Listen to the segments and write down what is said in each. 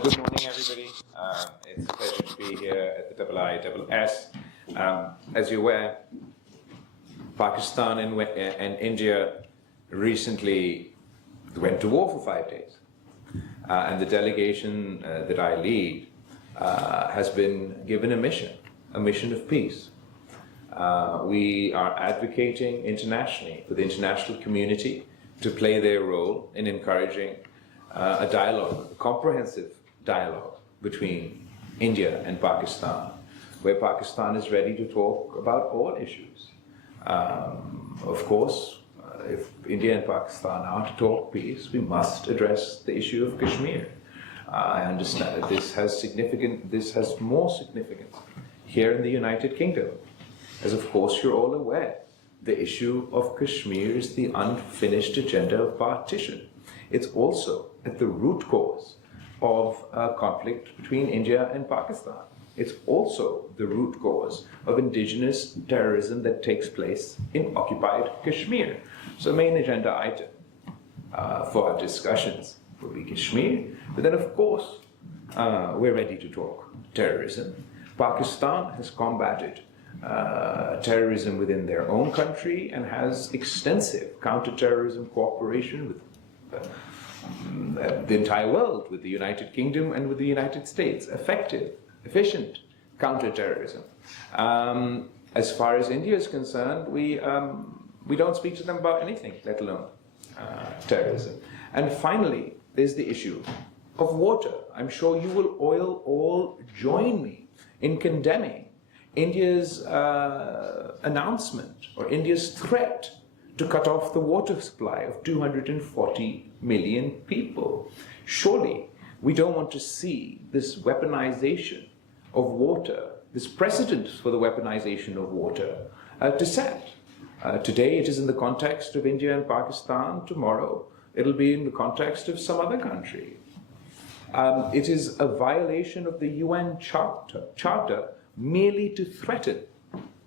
Good morning, everybody. It's a pleasure to be here at the IISS. As you're aware, Pakistan and India recently went to war for 5 days. And the delegation that I lead has been given a mission of peace. We are advocating internationally for the international community to play their role in encouraging a dialogue, a comprehensive dialogue between India and Pakistan, where Pakistan is ready to talk about all issues. Of course, if India and Pakistan are to talk peace, we must address the issue of Kashmir. I understand that this has more significance here in the United Kingdom. As of course you're all aware, the issue of Kashmir is the unfinished agenda of partition. It's also at the root cause of conflict between India and Pakistan. It's also the root cause of indigenous terrorism that takes place in occupied Kashmir. So main agenda item for our discussions will be Kashmir, but then of course we're ready to talk terrorism. Pakistan has combated terrorism within their own country and has extensive counter-terrorism cooperation with the entire world, with the United Kingdom and with the United States. Effective, efficient counter-terrorism. As far as India is concerned, we don't speak to them about anything, let alone terrorism. And finally, there's the issue of water. I'm sure you will all join me in condemning India's announcement or India's threat to cut off the water supply of 240 million people. Surely we don't want to see this weaponization of water, this precedent for the weaponization of water to set. Today it is in the context of India and Pakistan. Tomorrow it'll be in the context of some other country. It is a violation of the UN Charter merely to threaten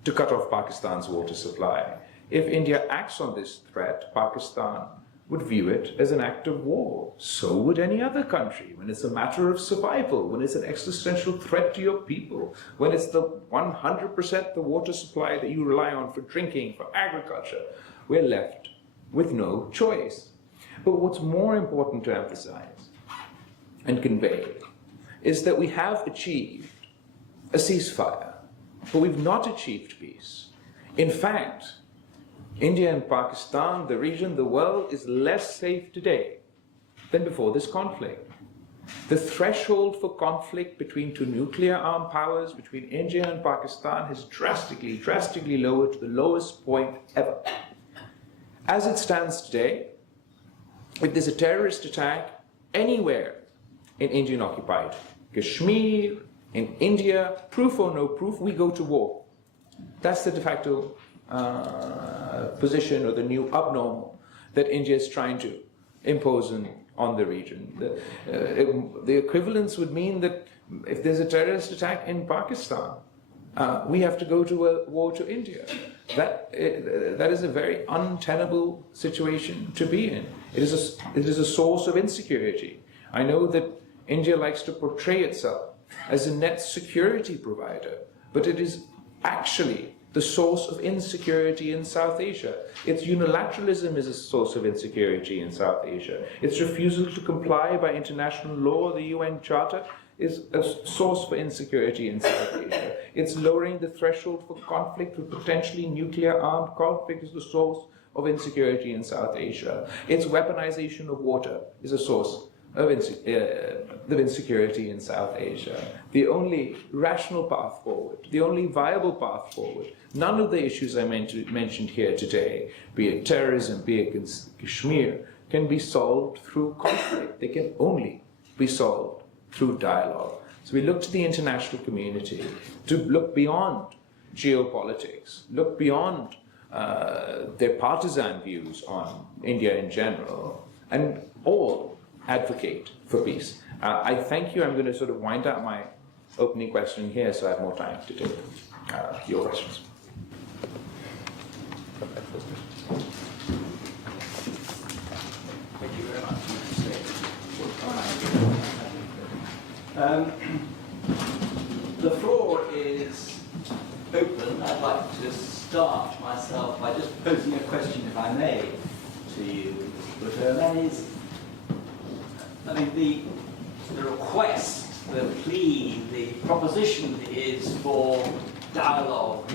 to cut off Pakistan's water supply. If India acts on this threat, Pakistan would view it as an act of war. So would any other country. When it's a matter of survival, when it's an existential threat to your people, when it's the 100% the water supply that you rely on for drinking, for agriculture, we're left with no choice. But what's more important to emphasize and convey is that we have achieved a ceasefire, but we've not achieved peace. In fact, India and Pakistan, the region, the world, is less safe today than before this conflict. The threshold for conflict between two nuclear-armed powers, between India and Pakistan, has drastically lowered to the lowest point ever. As it stands today, if there's a terrorist attack anywhere in Indian-occupied Kashmir, in India, proof or no proof, we go to war. That's the de facto position, or the new abnormal that India is trying to impose on the region. The equivalence would mean that if there's a terrorist attack in Pakistan, we have to go to a war to India. That is a very untenable situation to be in. It is a source of insecurity. I know that India likes to portray itself as a net security provider, but it is actually the source of insecurity in South Asia. Its unilateralism is a source of insecurity in South Asia. Its refusal to comply by international law, the UN Charter, is a source for insecurity in South Asia. It's lowering the threshold for conflict with potentially nuclear-armed conflict is the source of insecurity in South Asia. Its weaponization of water is a source of insecurity in South Asia. The only rational path forward, the only viable path forward, none of the issues I mentioned here today, be it terrorism, be it Kashmir, can be solved through conflict. They can only be solved through dialogue. So we look to the international community to look beyond geopolitics, look beyond their partisan views on India in general, and all advocate for peace. I thank you. I'm going to sort of wind up my opening question here so I have more time to take your questions. Thank you very much. Um, the floor is open. I'd like to start myself by just posing a question, if I may, to you, Mr. Bhutto. That is, I mean, the request, the plea, the proposition is for dialogue.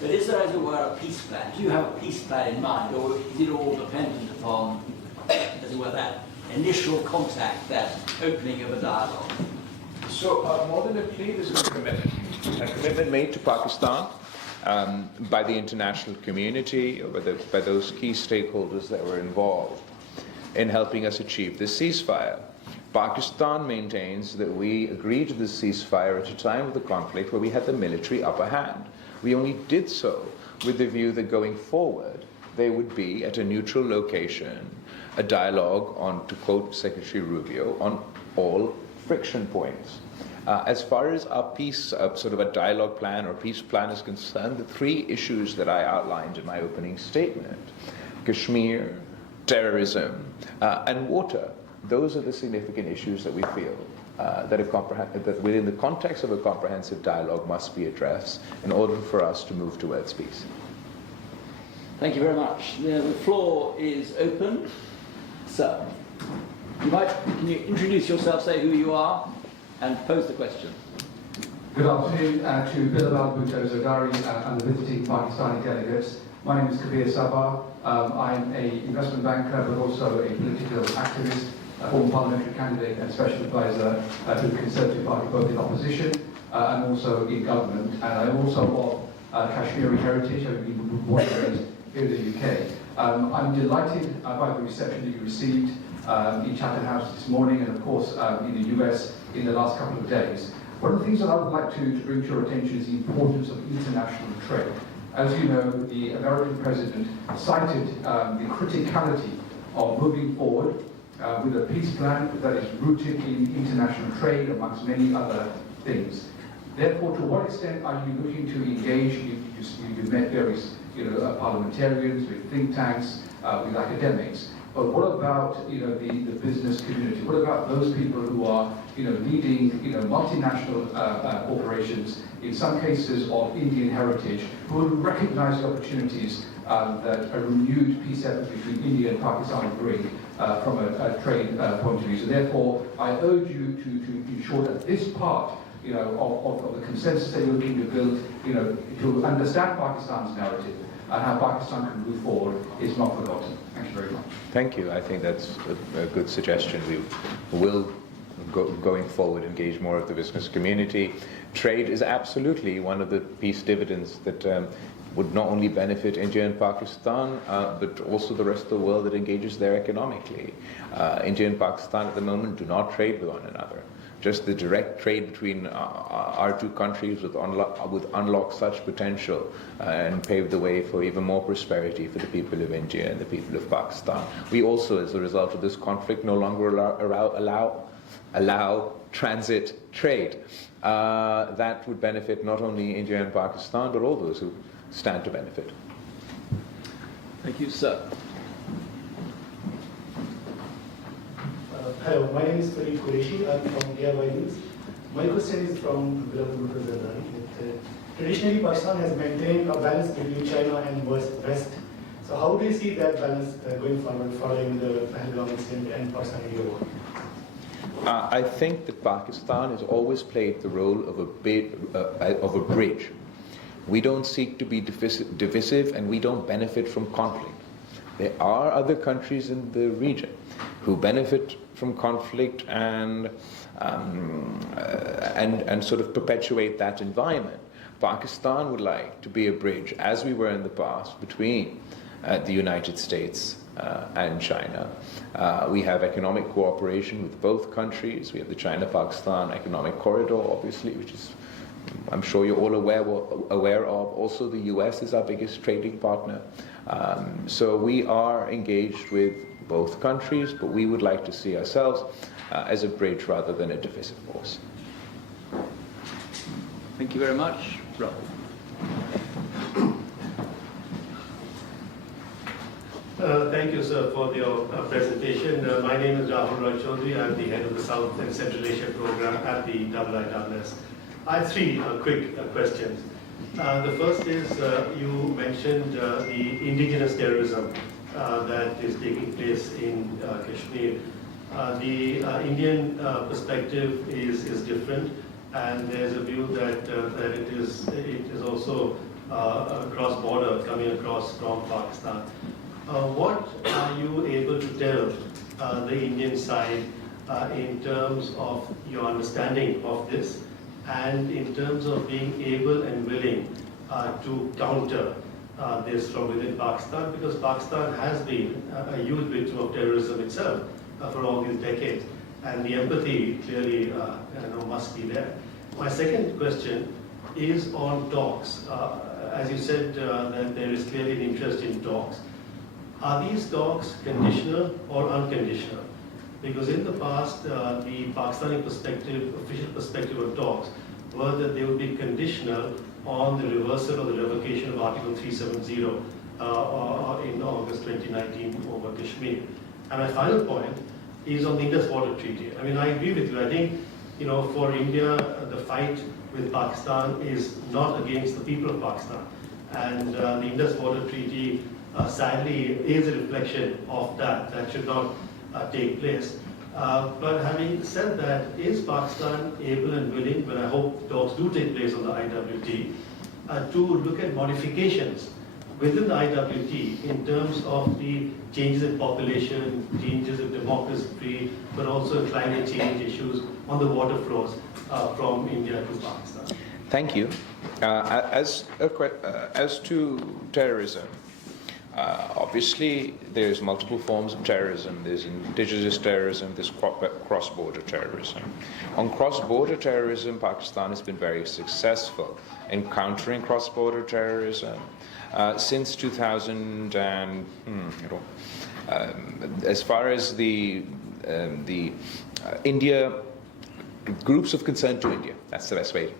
But is there, as it were, a peace plan? Do you have a peace plan in mind, or is it all dependent upon, as it were, that initial contact, that opening of a dialogue? So more than a plea, this is a commitment made to Pakistan by the international community, or by those key stakeholders that were involved in helping us achieve this ceasefire. Pakistan maintains that we agreed to this ceasefire at a time of the conflict where we had the military upper hand. We only did so with the view that going forward there would be, at a neutral location, a dialogue on, to quote Secretary Rubio, on all friction points. As far as our peace, sort of a dialogue plan or peace plan is concerned, the three issues that I outlined in my opening statement, Kashmir, terrorism, and water, those are the significant issues that we feel that within the context of a comprehensive dialogue must be addressed in order for us to move towards peace. Thank you very much. The floor is open. Sir, can you introduce yourself, say who you are, and pose the question? Good afternoon to Bilawal Bhutto Zardari and the visiting Pakistani delegates. My name is Kabir Sabah. I'm an investment banker, but also a political activist, a former parliamentary candidate and special advisor to the Conservative Party, both in opposition and also in government. And I'm also of Kashmiri heritage. I've been born and raised here in the UK. I'm delighted by the reception that you received in Chatham House this morning, and of course in the US in the last couple of days. One of the things that I would like to bring to your attention is the importance of international trade. As you know, the American president cited the criticality of moving forward with a peace plan that is rooted in international trade, amongst many other things. Therefore, to what extent are you looking to engage? You've met various parliamentarians, with think tanks, with academics. But what about the business community? What about those people who are leading multinational corporations, in some cases of Indian heritage, who will recognize the opportunities that a renewed peace effort between India and Pakistan will bring from a trade point of view? So therefore, I urge you to ensure that this part of the consensus that you're looking to build, to understand Pakistan's narrative and how Pakistan can move forward is not forgotten. Thank you very much. Thank you. I think that's a good suggestion. We will, going forward, engage more of the business community. Trade is absolutely one of the peace dividends that would not only benefit India and Pakistan, but also the rest of the world that engages there economically. India and Pakistan at the moment do not trade with one another. Just the direct trade between our two countries would unlock such potential and pave the way for even more prosperity for the people of India and the people of Pakistan. We also, as a result of this conflict, no longer allow transit trade. That would benefit not only India and Pakistan, but all those who stand to benefit. Thank you, sir. Hello, my name is Farid Qureshi. I'm from DIY News. My question is from Bilawal Bhutto Zardari. Traditionally, Pakistan has maintained a balance between China and West. So how do you see that balance going forward following the Pahalgam incident and Pakistan-India war? I think that Pakistan has always played the role of a bridge. We don't seek to be divisive, and we don't benefit from conflict. There are other countries in the region who benefit from conflict and sort of perpetuate that environment. Pakistan would like to be a bridge, as we were in the past, between the United States and China. We have economic cooperation with both countries. We have the China-Pakistan Economic Corridor, obviously, which is, I'm sure you're all aware of. Also, the US is our biggest trading partner. So we are engaged with both countries, but we would like to see ourselves as a bridge rather than a divisive force. Thank you very much. Rob. Thank you, sir, for your presentation. My name is Rahul Roy Chaudhary. I'm the head of the South and Central Asia program at the IISS. I have three quick questions. The first is you mentioned the indigenous terrorism that is taking place in Kashmir. The Indian perspective is different, and there's a view that it is also cross-border coming across from Pakistan. What are you able to tell the Indian side in terms of your understanding of this, and in terms of being able and willing to counter this from within Pakistan, because Pakistan has been a huge victim of terrorism itself for all these decades, and the empathy clearly must be there. My second question is on talks. As you said, that there is clearly an interest in talks. Are these talks conditional or unconditional? Because in the past, the Pakistani perspective, official perspective on talks, were that they would be conditional on the reversal or the revocation of Article 370 in August 2019 over Kashmir. And my final point is on the Indus Water Treaty. I mean, I agree with you. I think, for India, the fight with Pakistan is not against the people of Pakistan. And the Indus Water Treaty, sadly, is a reflection of that. That should not take place. But having said that, is Pakistan able and willing, when I hope talks do take place on the IWT, to look at modifications within the IWT in terms of the changes in population, changes in demography, but also climate change issues on the water flows from India to Pakistan? Thank you. As to terrorism, obviously there's multiple forms of terrorism. There's indigenous terrorism, there's cross-border terrorism. On cross-border terrorism, Pakistan has been very successful in countering cross-border terrorism. Since 2000 and, as far as the India, groups of concern to India, that's the best way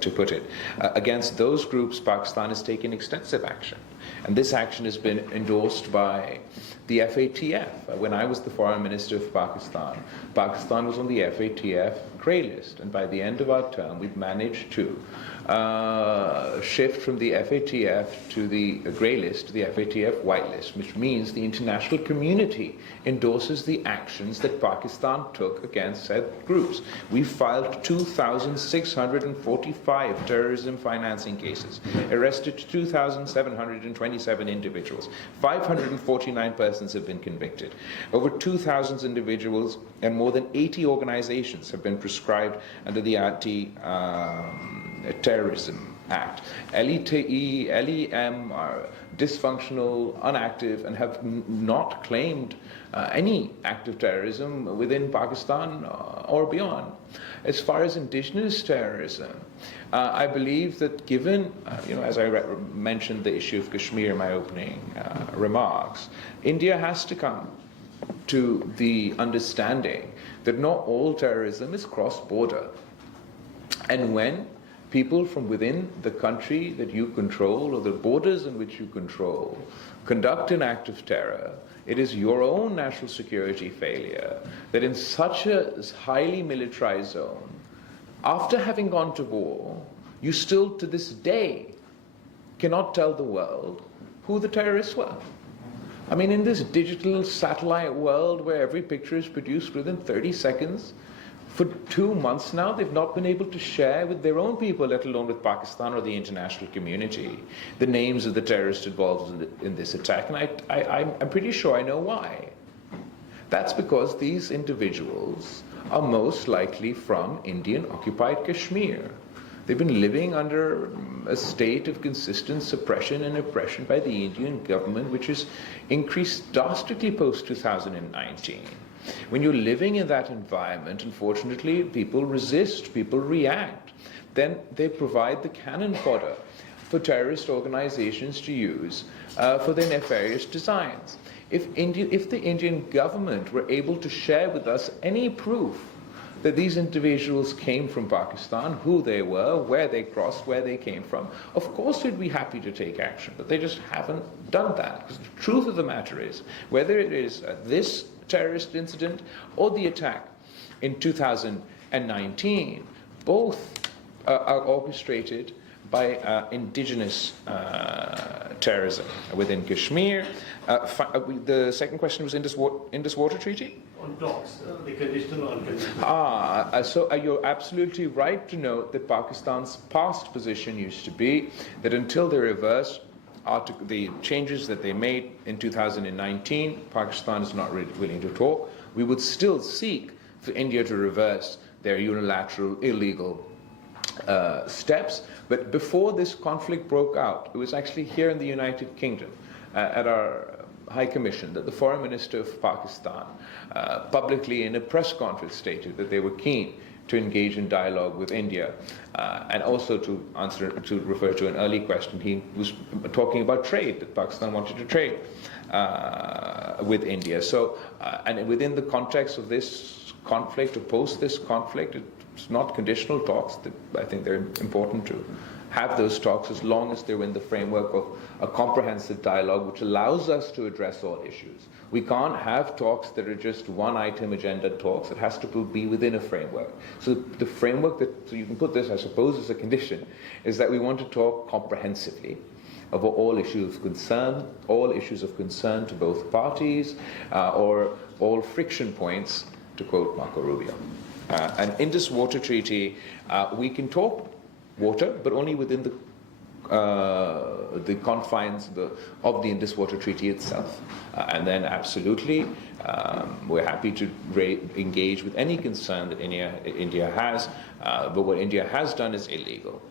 to put it. Against those groups, Pakistan has taken extensive action. And this action has been endorsed by the FATF. When I was the foreign minister of Pakistan, Pakistan was on the FATF grey list. And by the end of our term, we've managed to shift from the FATF to the grey list to the FATF white list, which means the international community endorses the actions that Pakistan took against said groups. We filed 2,645 terrorism financing cases, arrested 2,727 individuals, 549 persons have been convicted. Over 2,000 individuals and more than 80 organizations have been prescribed under the Anti-Terrorism Act. LETE, LEM are dysfunctional, inactive, and have not claimed any act of terrorism within Pakistan or beyond. As far as indigenous terrorism, I believe that given, as I mentioned the issue of Kashmir in my opening remarks, India has to come to the understanding that not all terrorism is cross-border. And when people from within the country that you control or the borders in which you control conduct an act of terror, it is your own national security failure that in such a highly militarized zone, after having gone to war, you still to this day cannot tell the world who the terrorists were. I mean, in this digital satellite world where every picture is produced within 30 seconds, for 2 months now, they've not been able to share with their own people, let alone with Pakistan or the international community, the names of the terrorists involved in this attack. And I'm pretty sure I know why. That's because these individuals are most likely from Indian-occupied Kashmir. They've been living under a state of consistent suppression and oppression by the Indian government, which has increased drastically post-2019. When you're living in that environment, unfortunately, people resist, people react. Then they provide the cannon fodder for terrorist organizations to use for their nefarious designs. If the Indian government were able to share with us any proof that these individuals came from Pakistan, who they were, where they crossed, where they came from, of course we'd be happy to take action, but they just haven't done that. Because the truth of the matter is, whether it is this terrorist incident or the attack in 2019, both are orchestrated by indigenous terrorism within Kashmir. The second question was Indus Water Treaty? On talks, the conditional or unconditional. So you're absolutely right to note that Pakistan's past position used to be that until they reverse the changes that they made in 2019, Pakistan is not really willing to talk. We would still seek for India to reverse their unilateral, illegal steps. But before this conflict broke out, it was actually here in the United Kingdom at our High Commission that the Foreign Minister of Pakistan publicly in a press conference stated that they were keen to engage in dialogue with India. And also to refer to an early question, he was talking about trade, that Pakistan wanted to trade with India. So, and within the context of this conflict, or post this conflict, it's not conditional talks. I think they're important to have those talks as long as they're in the framework of a comprehensive dialogue which allows us to address all issues. We can't have talks that are just one-item agenda talks. It has to be within a framework. So the framework so you can put this, I suppose, as a condition, is that we want to talk comprehensively over all issues of concern to both parties, or all friction points, to quote Marco Rubio. And in this water treaty, we can talk water, but only within the confines of the Indus Water Treaty itself. And then absolutely, we're happy to engage with any concern that India has, but what India has done is illegal.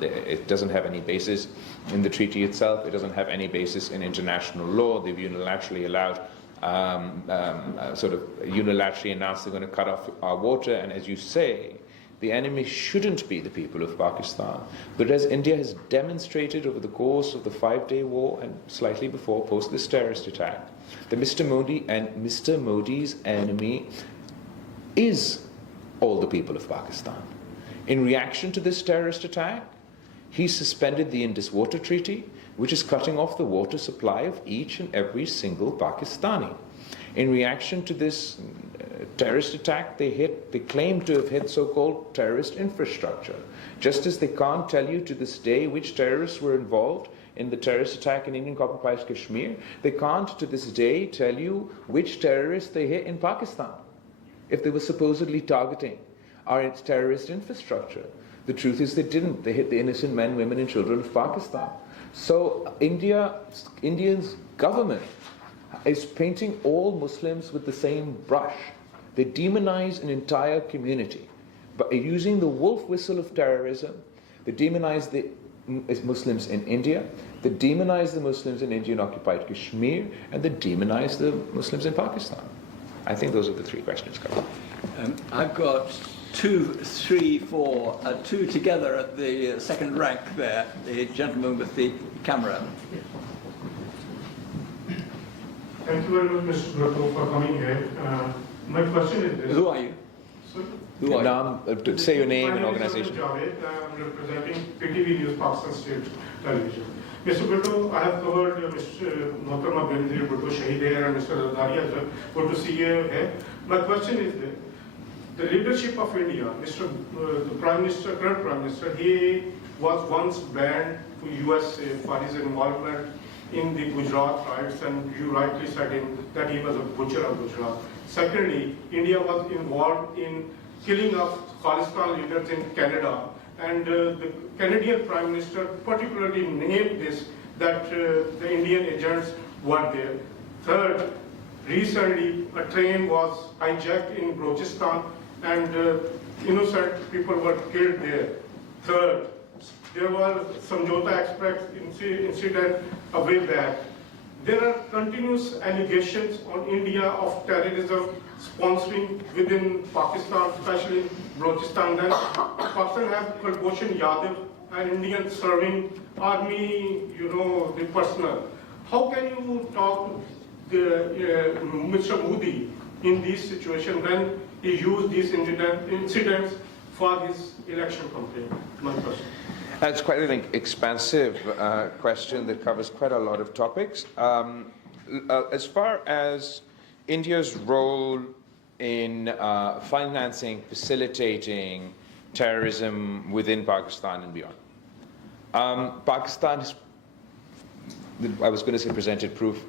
It doesn't have any basis in the treaty itself. It doesn't have any basis in international law. They've unilaterally allowed, unilaterally announced they're going to cut off our water. And as you say, the enemy shouldn't be the people of Pakistan. But as India has demonstrated over the course of the 5-day war and slightly before, post this terrorist attack, that Mr. Modi and Mr. Modi's enemy is all the people of Pakistan. In reaction to this terrorist attack, he suspended the Indus Water Treaty, which is cutting off the water supply of each and every single Pakistani. In reaction to this terrorist attack, they claim to have hit so-called terrorist infrastructure. Just as they can't tell you to this day which terrorists were involved in the terrorist attack in Indian-occupied Kashmir, they can't to this day tell you which terrorists they hit in Pakistan, if they were supposedly targeting our terrorist infrastructure. The truth is they didn't. They hit the innocent men, women and children of Pakistan. So India's government is painting all Muslims with the same brush. They demonize an entire community. But using the wolf whistle of terrorism, they demonize the Muslims in India, they demonize the Muslims in Indian-occupied Kashmir, and they demonize the Muslims in Pakistan. I think those are the three questions covered. I've got 2, 3, 4, 2 together at the second rank there, the gentleman with the camera. Thank you very much, Mr. Bhutto, for coming here. My question is this. Who are you? Sir? Who are you? Say your name and organization. My name is Javed. I'm representing PTV News, Pakistan State Television. Mr. Bhutto, I have covered Mr. Mohtarma Benazir Bhutto Shaheed and Mr. Zardari as well. Good to see you here. My question is this. The leadership of India, the Prime Minister, current Prime Minister, he was once banned to USA for his involvement in the Gujarat riots, and you rightly said that he was a butcher of Gujarat. Secondly, India was involved in killing of Khalistan leaders in Canada, and the Canadian Prime Minister particularly named this, that the Indian agents were there. Third, recently a train was hijacked in Balochistan and innocent people were killed there. Third, there was Samjhauta Express incident a way back. There are continuous allegations on India of terrorism sponsoring within Pakistan, especially in Balochistan. Then Pakistan has Kulbhushan Yadav, an Indian serving army, the personnel. How can you talk to Mr. Modi in this situation when he used these incidents for his election campaign? My question. That's quite an expansive question that covers quite a lot of topics. As far as India's role in financing, facilitating terrorism within Pakistan and beyond, Pakistan has, I was going to say presented proof,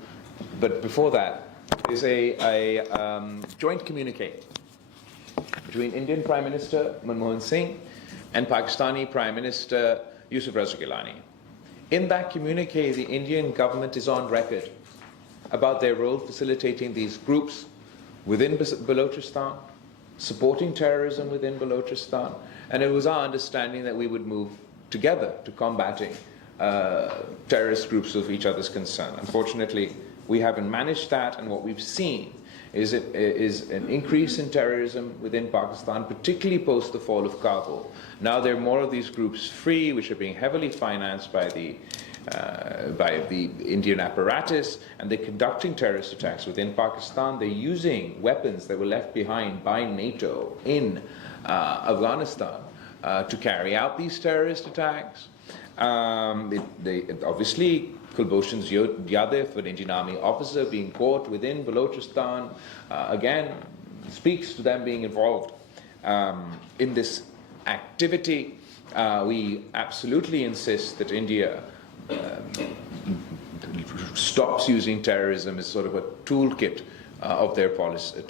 but before that, is a joint communique between Indian Prime Minister Manmohan Singh and Pakistani Prime Minister Yusuf Raza Gilani. In that communique, the Indian government is on record about their role facilitating these groups within Balochistan, supporting terrorism within Balochistan, and it was our understanding that we would move together to combating terrorist groups of each other's concern. Unfortunately, we haven't managed that, and what we've seen is an increase in terrorism within Pakistan, particularly post the fall of Kabul. Now there are more of these groups free, which are being heavily financed by the Indian apparatus, and they're conducting terrorist attacks within Pakistan. They're using weapons that were left behind by NATO in Afghanistan to carry out these terrorist attacks. Obviously, Kulbhushan Yadav, an Indian Army officer being caught within Balochistan, again, speaks to them being involved in this activity. We absolutely insist that India stops using terrorism as sort of a toolkit of their policy,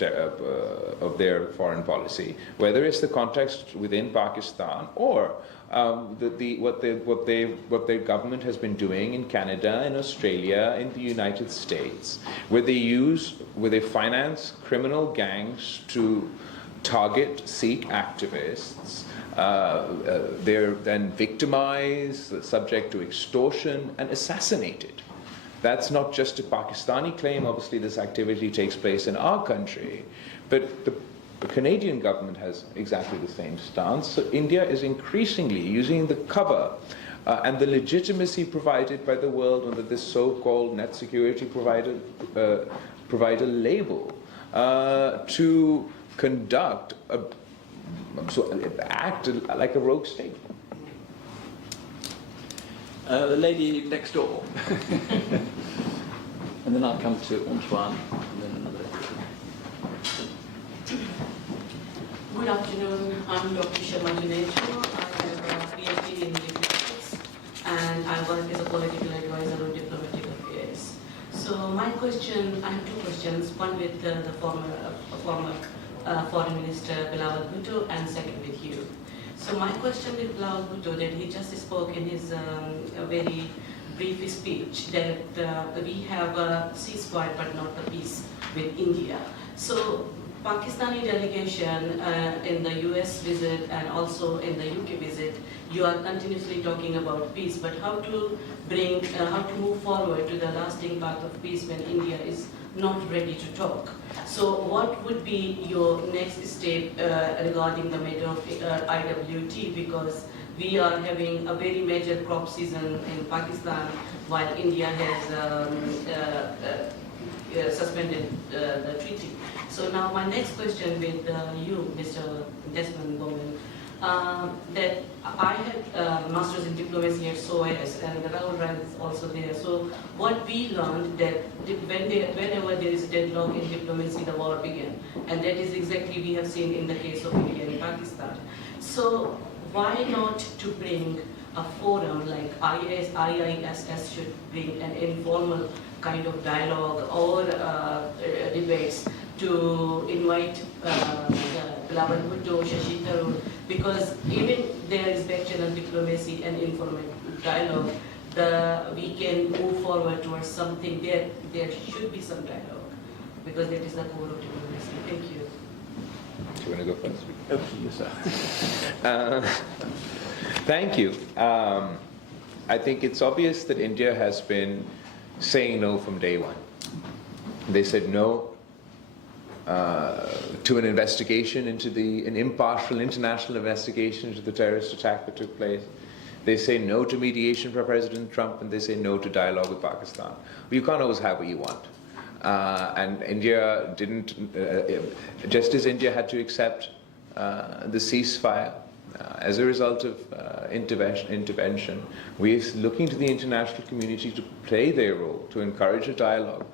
of their foreign policy, whether it's the context within Pakistan or what their government has been doing in Canada, in Australia, in the United States, where they finance criminal gangs to target Sikh activists. They're then victimized, subject to extortion, and assassinated. That's not just a Pakistani claim. Obviously, this activity takes place in our country, but the Canadian government has exactly the same stance. So India is increasingly using the cover and the legitimacy provided by the world under this so-called net security provider label to conduct act like a rogue state. The lady next door. And then I'll come to Antoine, and then another. Good afternoon, I'm Dr. Sharma Junaid. I have a PhD in diplomatics, and I work as a political advisor on diplomatic affairs. So my question, I have two questions, one with the former Foreign Minister Bilawal Bhutto, and second with you. So my question with Bilawal Bhutto, that he just spoke in his very brief speech, that we have a ceasefire but not a peace with India. So Pakistani delegation in the US visit and also in the UK visit, you are continuously talking about peace, but how to move forward to the lasting path of peace when India is not ready to talk. So what would be your next step regarding the matter of IWT, because we are having a very major crop season in Pakistan while India has suspended the treaty. So now my next question with you, Mr. Desmond Bowman, that I had masters in diplomacy at SOAS, and Rahul Rai is also there. So what we learned that whenever there is deadlock in diplomacy, the war began, and that is exactly we have seen in the case of India and Pakistan. So why not to bring a forum like IISS should bring an informal kind of dialogue or debates to invite Bilawal Bhutto, Shashi Tharoor, because even there is back-channel diplomacy and informal dialogue, we can move forward towards something. There should be some dialogue, because that is the core of diplomacy. Thank you. Do you want to go first? Over to you, sir. Thank you. I think it's obvious that India has been saying no from day one. They said no to an investigation into an impartial international investigation into the terrorist attack that took place. They say no to mediation for President Trump, and they say no to dialogue with Pakistan. Well, you can't always have what you want. And India didn't, just as India had to accept the ceasefire as a result of intervention, we're looking to the international community to play their role, to encourage a dialogue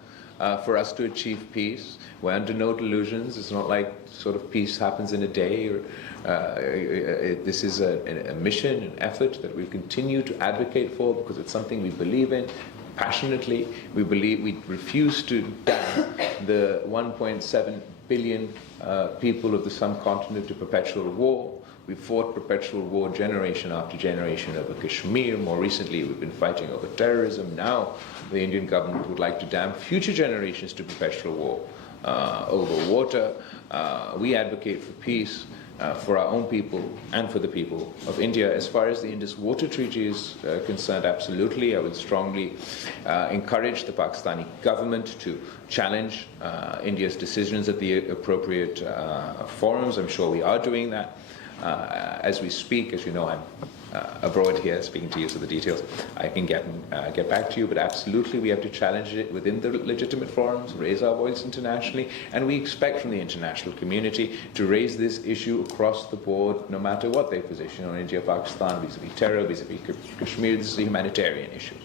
for us to achieve peace. We're under no delusions. It's not like sort of peace happens in a day. Or, this is a mission, an effort that we continue to advocate for because it's something we believe in passionately. We refuse to damn the 1.7 billion people of the subcontinent to perpetual war. We fought perpetual war generation after generation over Kashmir. More recently, we've been fighting over terrorism. Now, the Indian government would like to damn future generations to perpetual war over water. We advocate for peace for our own people and for the people of India. As far as the Indus Water Treaty is concerned, absolutely, I would strongly encourage the Pakistani government to challenge India's decisions at the appropriate forums. I'm sure we are doing that. As we speak, as you know, I'm abroad here speaking to you, so the details I can get back to you, but absolutely we have to challenge it within the legitimate forums, raise our voice internationally, and we expect from the international community to raise this issue across the board, no matter what their position on India, Pakistan, vis-a-vis terror, vis-a-vis Kashmir. This is a humanitarian issue.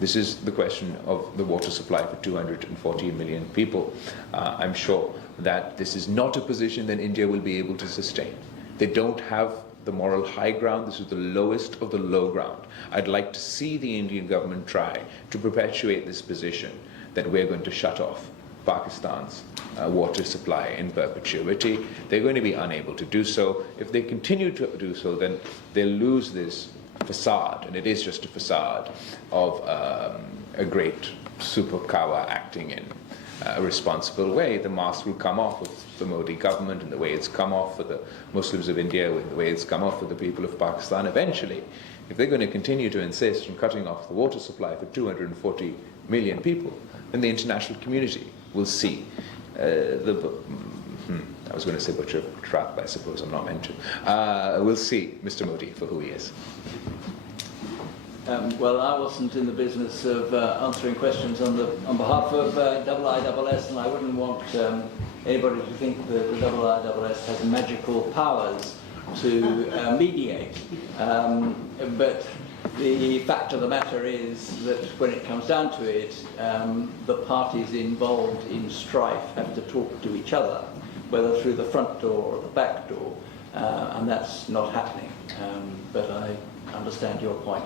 This is the question of the water supply for 240 million people. I'm sure that this is not a position that India will be able to sustain. They don't have the moral high ground. This is the lowest of the low ground. I'd like to see the Indian government try to perpetuate this position that we're going to shut off Pakistan's water supply in perpetuity. They're going to be unable to do so. If they continue to do so, then they'll lose this facade, and it is just a facade of a great superpower acting in a responsible way. The mask will come off of the Modi government and the way it's come off for the Muslims of India, and the way it's come off for the people of Pakistan eventually. If they're going to continue to insist on cutting off the water supply for 240 million people, then the international community will see I was going to say butcher trap, I suppose I'm not meant to. We'll see Mr. Modi for who he is. Well, I wasn't in the business of answering questions on behalf of IISS, and I wouldn't want anybody to think that the IISS has magical powers to mediate. But the fact of the matter is that when it comes down to it, the parties involved in strife have to talk to each other, whether through the front door or the back door, and that's not happening. But I understand your point.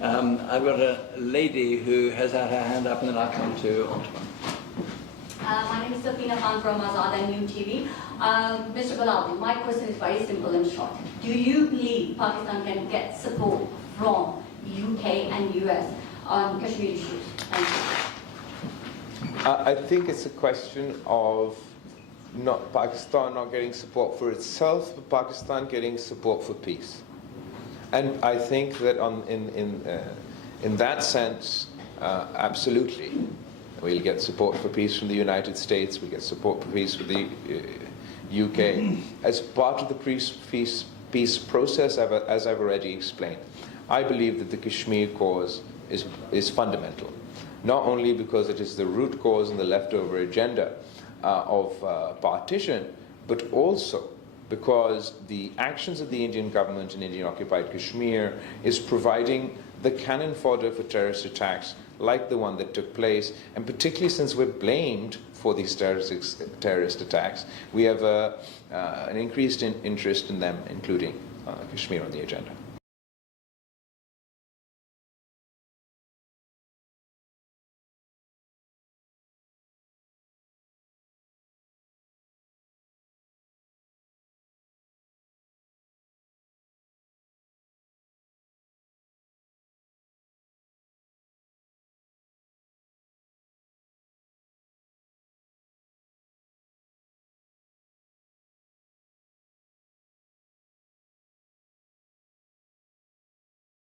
I've got a lady who has had her hand up, and then I'll come to Ottoman. My name is Safina Khan from Azad and New TV. Mr. Bilawal, my question is very simple and short. Do you believe Pakistan can get support from UK and US on Kashmir issues? Thank you. I think it's a question of not Pakistan not getting support for itself, but Pakistan getting support for peace. And I think that in that sense, absolutely, we'll get support for peace from the United States, we'll get support for peace from the UK. As part of the peace process, as I've already explained, I believe that the Kashmir cause is fundamental, not only because it is the root cause and the leftover agenda of partition, but also because the actions of the Indian government in Indian-occupied Kashmir is providing the cannon fodder for terrorist attacks like the one that took place, and particularly since we're blamed for these terrorist attacks, we have an increased interest in them, including Kashmir on the agenda.